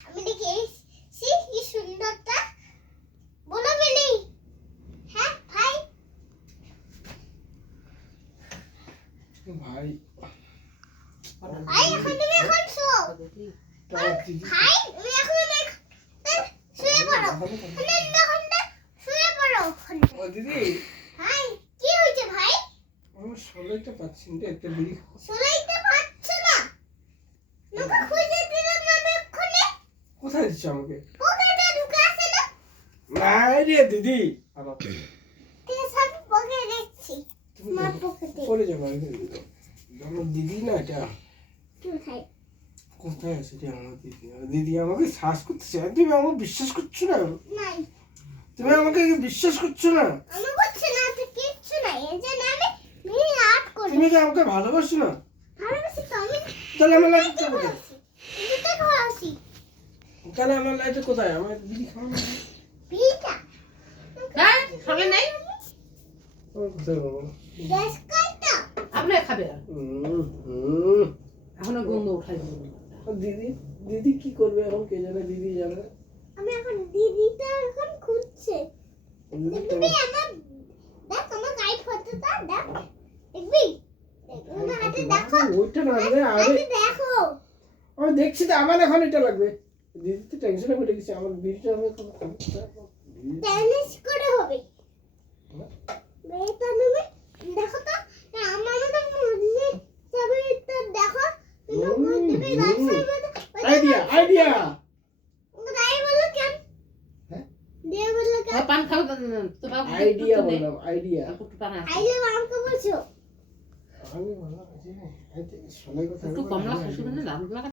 আমি দেখেছি কি সুন্দরটা বলো বেলি। হ্যাঁ ভাই ভাই ভাই এখন তুমি এখন শো ভাই তুমি এখন শুয়ে পড়ো শুয়ে পড়ো ও দিদি ভাই কি হয়েছে ভাই? আমার সবাইটা পাচ্ছি না একটা বিড়ি সলাইতে পারছো না? লোকে খুঁজে দিলাম আমি এক্ষুনি। কোথায় দিচ্ছ আমাকে? পকেটে ঢুকে আছে না? নাই রে দিদি আমার ঠিক আছে আমি পকেটে দেখছি। তুমি আমার পকেটে পড়ে যাবো আমার দিদি না এটা কোথায়? কোথায় আছে এটা আমার দিদি দিদি আমাকে শ্বাস করতেছে তুমি আমাকে বিশ্বাস করছো না নাই তুমি আমাকে বিশ্বাস করছো না আমি বলছি না তো কিচ্ছু নাই এই যে আমি মেয়ে আট করি তুমি কি আমাকে ভালোবাসো না ভালোবাসি তো আমি তাহলে আমার লাইটটা কোথায় দুটো ভালোবাসি তাহলে আমার লাইটটা কোথায় আমার দিদি খাওয়া না বিটা হ্যাঁ খাবে নাই আমার কোথায় বাবা গ্যাস কাটটা আপনি খাবে এখনো গন্ধ উঠাই দিদি দিদি কি করবে এখন কে জানে দিদি জানে আমি এখন দিদিটা এখন খুঁজছে দিদি তো দেখবি আমার দেখ আমার গাইড ফটোটা দেখ দেখবি দেখ আমার হাতে দেখো ওইটা না রে আরে হাতে দেখো আমি দেখছি তো আমার এখন এটা লাগবে দিদি তো টেনশনে পড়ে গেছে আমার বিলটা আমি এখন টেনিস করে হবে বেটা নেবে দেখো তো আমার তো মুজি যাবে তো দেখো তুমি দেবে রাস্তায় আইডিয়া আইডিয়া গাই বলো কেন হ্যাঁ দিয়ে বলো কেন পান খাও তো বাবু আইডিয়া বললাম আইডিয়া একটু পান আছে আইলে আমাকে বলছো আমি বললাম যে আই থিংক সোনাই কথা একটু কমলা শ্বশুর না লাল